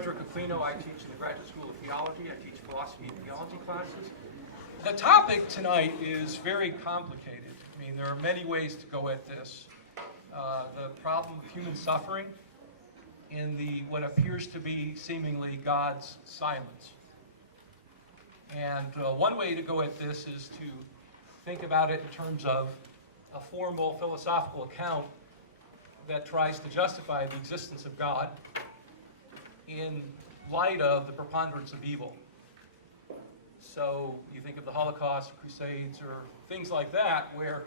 Aquino. I teach in the Graduate School of Theology. I teach philosophy and theology classes. The topic tonight is very complicated. I mean, there are many ways to go at this. The problem of human suffering in what appears to be seemingly God's silence. And one way to go at this is to think about it in terms of a formal philosophical account that tries to justify the existence of God in light of the preponderance of evil. So you think of the Holocaust, Crusades, or things like that, where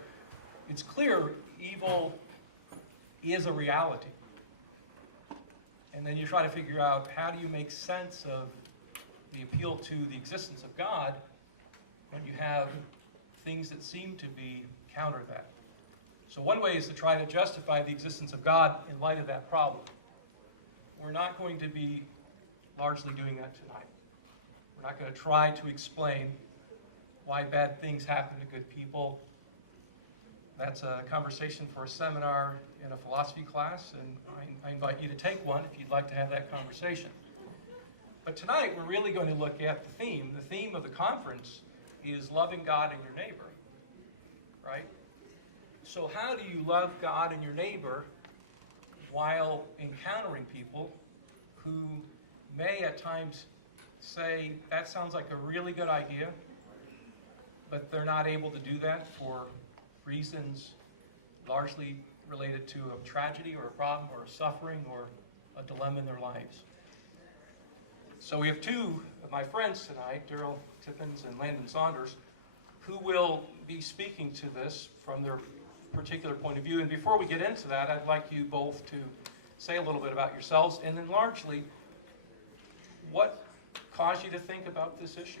it's clear evil is a reality. And then you try to figure out, how do you make sense of the appeal to the existence of God when you have things that seem to be counter that? So one way is to try to justify the existence of God in light of that problem. We're not going to be largely doing that tonight. We're not going to try to explain why bad things happen to good people. That's a conversation for a seminar in a philosophy class, and I invite you to take one if you'd like to have that conversation. But tonight we're really going to look at the theme. The theme of the conference is loving God and your neighbor, right? So how do you love God and your neighbor while encountering people who may at times say, that sounds like a really good idea, but they're not able to do that for reasons largely related to a tragedy or a problem or a suffering or a dilemma in their lives. So we have two of my friends tonight, Darryl Tippens and Landon Saunders, who will be speaking to this from their particular point of view. And before we get into that, I'd like you both to say a little bit about yourselves, and then largely, what caused you to think about this issue?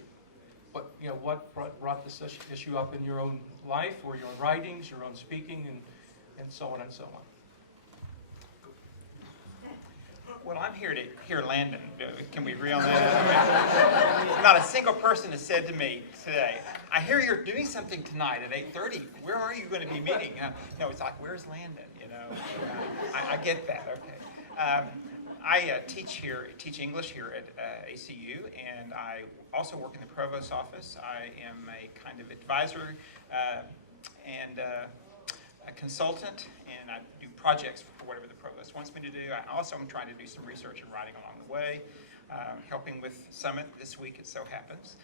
What brought this issue up in your own life, or your own writings, your own speaking, and so on and so on? Well, I'm here to hear Landon. Can we agree on that? Not a single person has said to me today, I hear you're doing something tonight at 8:30. Where are you going to be meeting? No, it's like, where's Landon? I get that. Okay. I teach English here at ACU, and I also work in the provost's office. I am a kind of advisor and a consultant, and I do projects for whatever the provost wants me to do. I also am trying to do some research and writing along the way, helping with Summit this week, it so happens.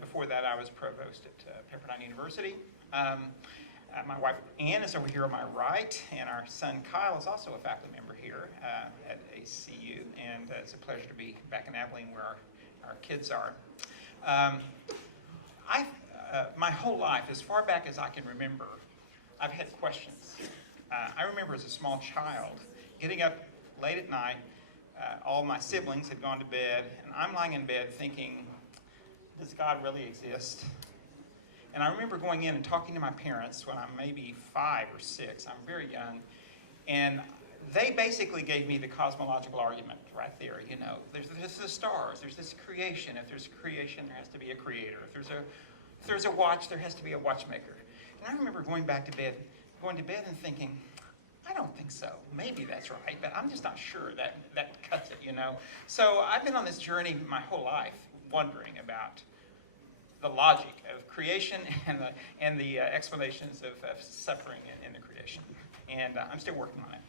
Before that, I was provost at Pepperdine University. My wife Ann is over here on my right, and our son Kyle is also a faculty member here at ACU, and it's a pleasure to be back in Abilene where our kids are. My whole life, as far back as I can remember, I've had questions. I remember as a small child getting up late at night, all my siblings had gone to bed, and I'm lying in bed thinking, does God really exist? And I remember going in and talking to my parents when I'm maybe 5 or 6. I'm very young. And they basically gave me the cosmological argument right there. There's the stars, there's this creation. If there's a creation, there has to be a creator. If there's a watch, there has to be a watchmaker. And I remember going to bed and thinking, I don't think so. Maybe that's right, but I'm just not sure that cuts it, So I've been on this journey my whole life, wondering about the logic of creation and the explanations of suffering in the creation. And I'm still working on it.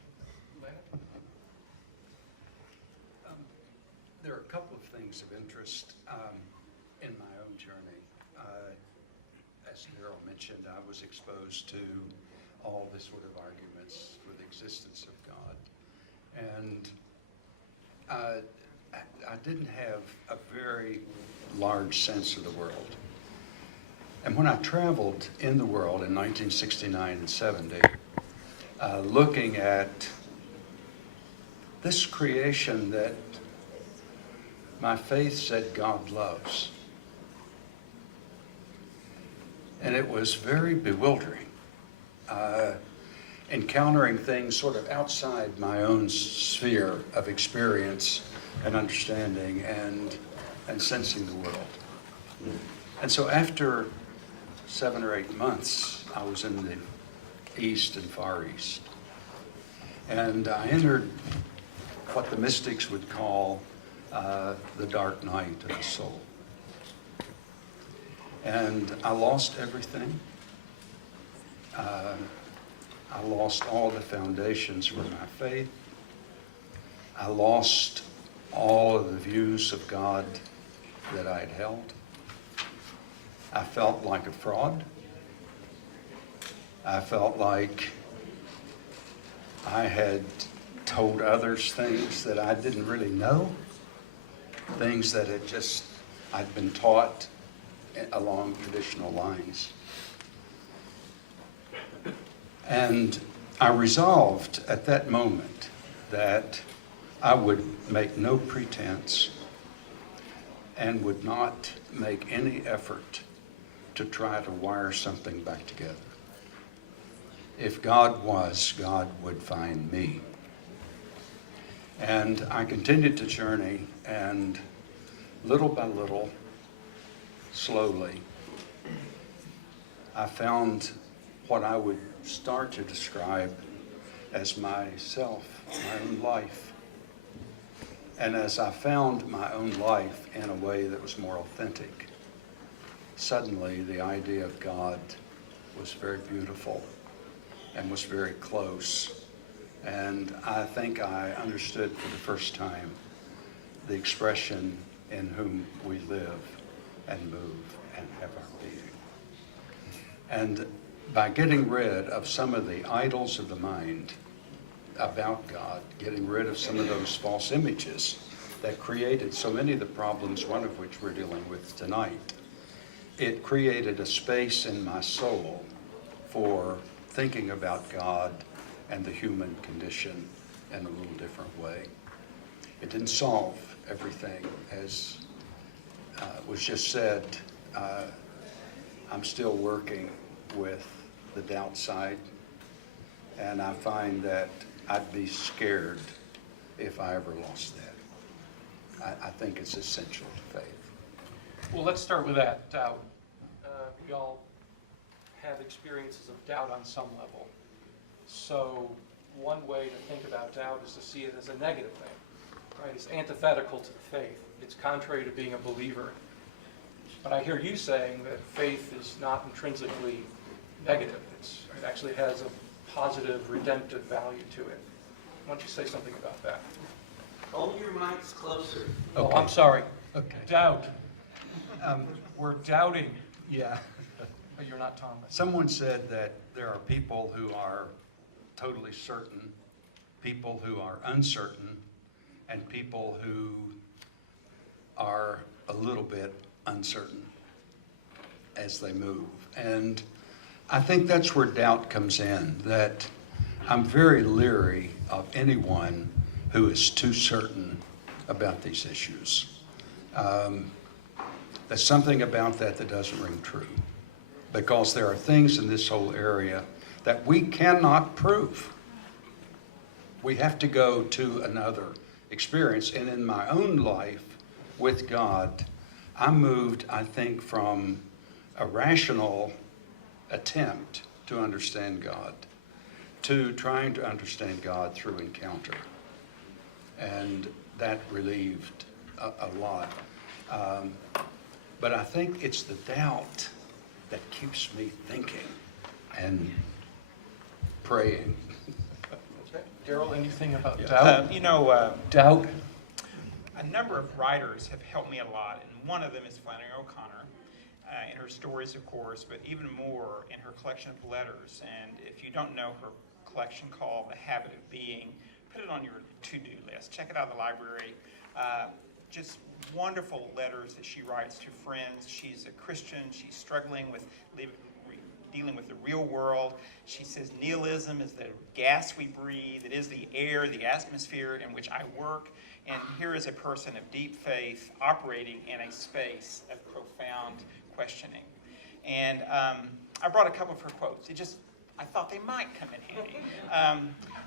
There are a couple of things of interest in my own journey. As Darryl mentioned, I was exposed to all the sort of arguments for the existence of God. And I didn't have a very large sense of the world. And when I traveled in the world in 1969 and 70, looking at this creation that my faith said God loves, and it was very bewildering, encountering things sort of outside my own sphere of experience and understanding and sensing the world. And so after 7 or 8 months, I was in the East and Far East. And I entered what the mystics would call the dark night of the soul. And I lost everything. I lost all the foundations for my faith. I lost all of the views of God that I had held. I felt like a fraud. I felt like I had told others things that I didn't really know, things that I'd been taught along traditional lines. And I resolved at that moment that I would make no pretense and would not make any effort to try to wire something back together. If God was, God would find me. And I continued to journey, and little by little, slowly, I found what I would start to describe as myself, my own life. And as I found my own life in a way that was more authentic, suddenly the idea of God was very beautiful and was very close. And I think I understood for the first time the expression in whom we live and move and have our being. And by getting rid of some of the idols of the mind about God, getting rid of some of those false images that created so many of the problems, one of which we're dealing with tonight, it created a space in my soul for thinking about God and the human condition in a little different way. It didn't solve everything. As was just said, I'm still working with the doubt side, and I find that I'd be scared if I ever lost that. I think it's essential to faith. Well, let's start with that, doubt. We all have experiences of doubt on some level. So one way to think about doubt is to see it as a negative thing, right? It's antithetical to the faith. It's contrary to being a believer. But I hear you saying that faith is not intrinsically negative. It actually has a positive, redemptive value to it. Why don't you say something about that? Hold your mics closer. Oh, Okay. I'm sorry. Okay. Doubt. We're doubting. Yeah. But you're not Thomas. Someone said that there are people who are totally certain, people who are uncertain, and people who are a little bit uncertain as they move. And I think that's where doubt comes in, that I'm very leery of anyone who is too certain about these issues. There's something about that that doesn't ring true, because there are things in this whole area that we cannot prove. We have to go to another experience. And in my own life with God, I moved, I think, from a rational attempt to understand God to trying to understand God through encounter. And that relieved a lot. But I think it's the doubt that keeps me thinking and praying. Okay. Darryl, anything about Yeah. doubt? Doubt. A number of writers have helped me a lot, and one of them is Flannery O'Connor, in her stories, of course, but even more in her collection of letters. And if you don't know her collection called The Habit of Being, put it on your to-do list. Check it out at the library. Just wonderful letters that she writes to friends. She's a Christian. She's struggling with dealing with the real world. She says nihilism is the gas we breathe. It is the air, the atmosphere in which I work. And here is a person of deep faith operating in a space of profound questioning. And I brought a couple of her quotes. I thought they might come in handy.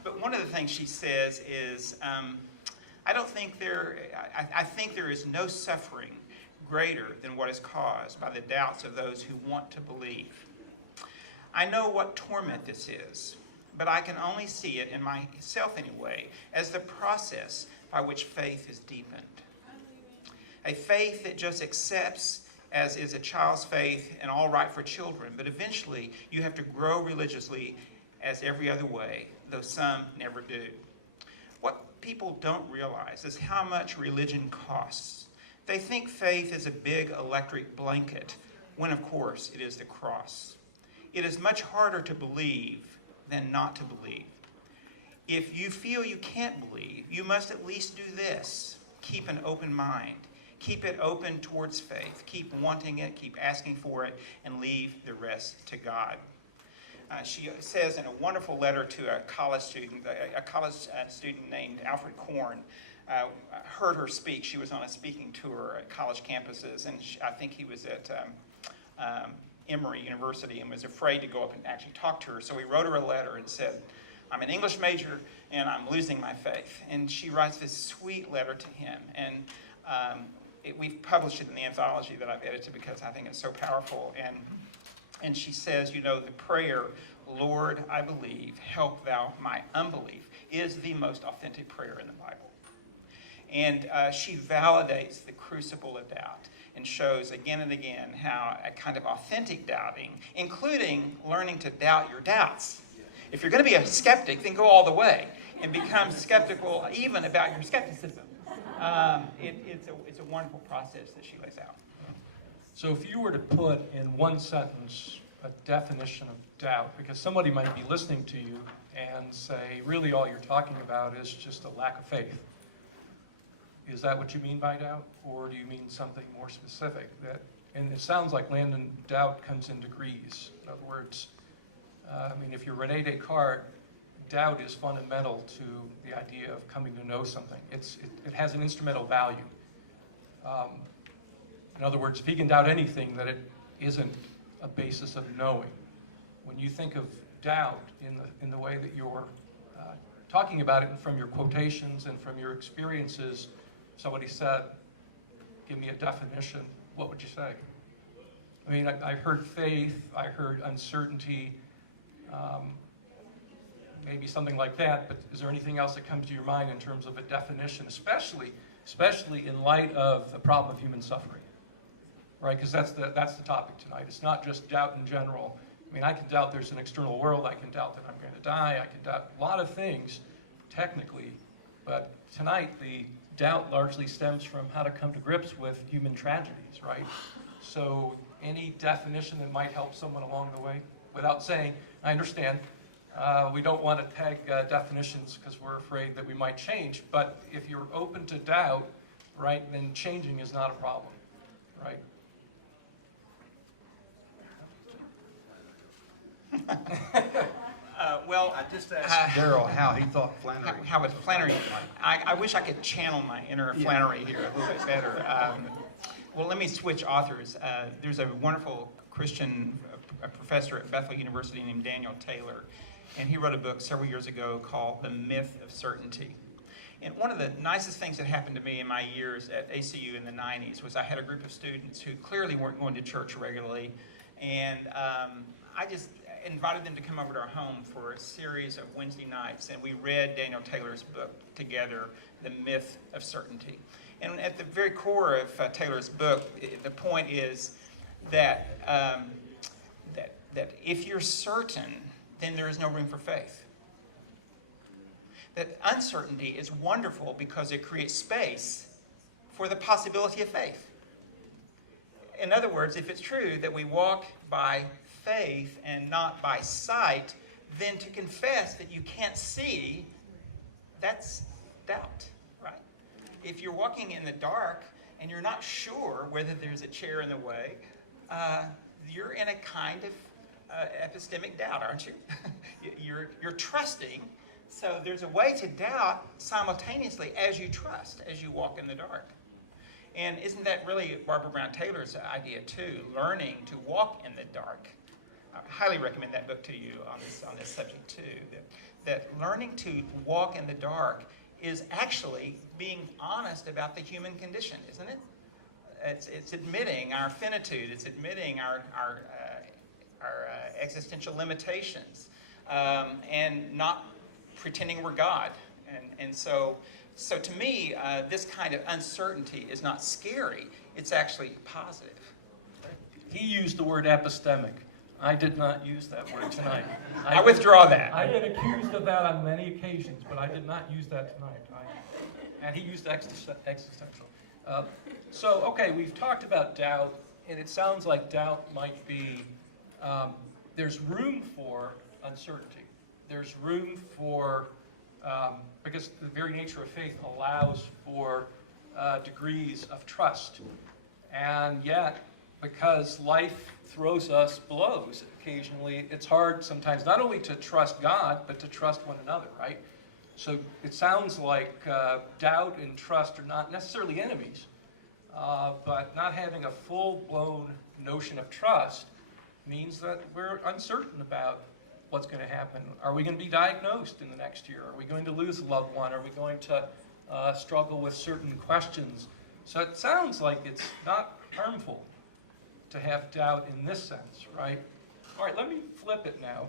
But one of the things she says is, I think there is no suffering greater than what is caused by the doubts of those who want to believe. I know what torment this is, but I can only see it in myself anyway as the process by which faith is deepened. A faith that just accepts as is a child's faith and all right for children, but eventually you have to grow religiously as every other way, though some never do. What people don't realize is how much religion costs. They think faith is a big electric blanket, when of course it is the cross. It is much harder to believe than not to believe. If you feel you can't believe, you must at least do this. Keep an open mind. Keep it open towards faith. Keep wanting it, keep asking for it, and leave the rest to God. She says in a wonderful letter to a college student named Alfred Korn, heard her speak. She was on a speaking tour at college campuses, and I think he was at Emory University and was afraid to go up and actually talk to her. So he wrote her a letter and said, I'm an English major and I'm losing my faith. And she writes this sweet letter to him. And we've published it in the anthology that I've edited because I think it's so powerful. And she says, you know, the prayer, Lord, I believe, help thou my unbelief, is the most authentic prayer in the Bible. And she validates the crucible of doubt and shows again and again how a kind of authentic doubting, including learning to doubt your doubts. If you're going to be a skeptic, then go all the way and become skeptical even about your skepticism. It's a wonderful process that she lays out. So if you were to put in one sentence a definition of doubt, because somebody might be listening to you and say, really all you're talking about is just a lack of faith. Is that what you mean by doubt? Or do you mean something more specific? And it sounds like, Landon, doubt comes in degrees. In other words, if you're Rene Descartes, doubt is fundamental to the idea of coming to know something. It has an instrumental value. In other words, if he can doubt anything, that it isn't a basis of knowing. When you think of doubt in the way that you're talking about it, and from your quotations and from your experiences, somebody said, give me a definition, what would you say? I heard faith, I heard uncertainty, maybe something like that, but is there anything else that comes to your mind in terms of a definition, especially in light of the problem of human suffering, right? Because that's the topic tonight. It's not just doubt in general. I can doubt there's an external world. I can doubt that I'm going to die. I can doubt a lot of things, technically, but tonight the doubt largely stems from how to come to grips with human tragedies, right? So any definition that might help someone along the way, without saying, I understand, we don't want to peg definitions because we're afraid that we might change, but if you're open to doubt, right, then changing is not a problem, right? I just asked Darryl how he thought Flannery. How was Flannery? I wish I could channel my inner Flannery here a little bit better. Well, let me switch authors. There's a wonderful Christian professor at Bethel University named Daniel Taylor, and he wrote a book several years ago called The Myth of Certainty. And one of the nicest things that happened to me in my years at ACU in the 90s was I had a group of students who clearly weren't going to church regularly, and I just invited them to come over to our home for a series of Wednesday nights, and we read Daniel Taylor's book together, The Myth of Certainty. And at the very core of Taylor's book, the point is that that if you're certain, then there is no room for faith. That uncertainty is wonderful because it creates space for the possibility of faith. In other words, if it's true that we walk by faith and not by sight, then to confess that you can't see, that's doubt, right? If you're walking in the dark and you're not sure whether there's a chair in the way, you're in a kind of epistemic doubt, aren't you? You're trusting, so there's a way to doubt simultaneously as you trust, as you walk in the dark. And isn't that really Barbara Brown Taylor's idea too, learning to walk in the dark? I highly recommend that book to you on this subject too, that learning to walk in the dark is actually being honest about the human condition, isn't it? It's admitting our finitude, it's admitting our existential limitations, and not pretending we're God. And so So to me, this kind of uncertainty is not scary. It's actually positive. He used the word epistemic. I did not use that word tonight. I withdraw that. I've been accused of that on many occasions, but I did not use that tonight. And he used existential. So, okay, we've talked about doubt, and it sounds like doubt might be, there's room for uncertainty. There's room for, because the very nature of faith allows for degrees of trust. And yet, because life throws us blows occasionally, it's hard sometimes not only to trust God, but to trust one another, right? So it sounds like doubt and trust are not necessarily enemies, but not having a full-blown notion of trust means that we're uncertain about what's going to happen. Are we going to be diagnosed in the next year? Are we going to lose a loved one? Are we going to struggle with certain questions? So it sounds like it's not harmful to have doubt in this sense, right? All right, let me flip it now.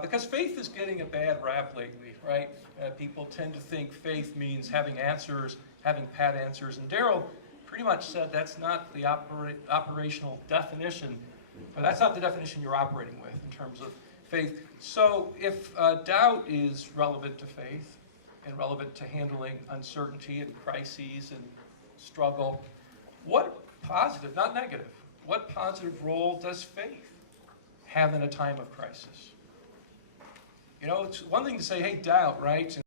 Because faith is getting a bad rap lately, right? People tend to think faith means having answers, having pat answers. And Darryl pretty much said that's not the operational definition, but that's not the definition you're operating with in terms of faith. So if doubt is relevant to faith and relevant to handling uncertainty and crises and struggle, what positive, not negative, what positive role does faith have in a time of crisis? You know, it's one thing to say, hey, doubt, right?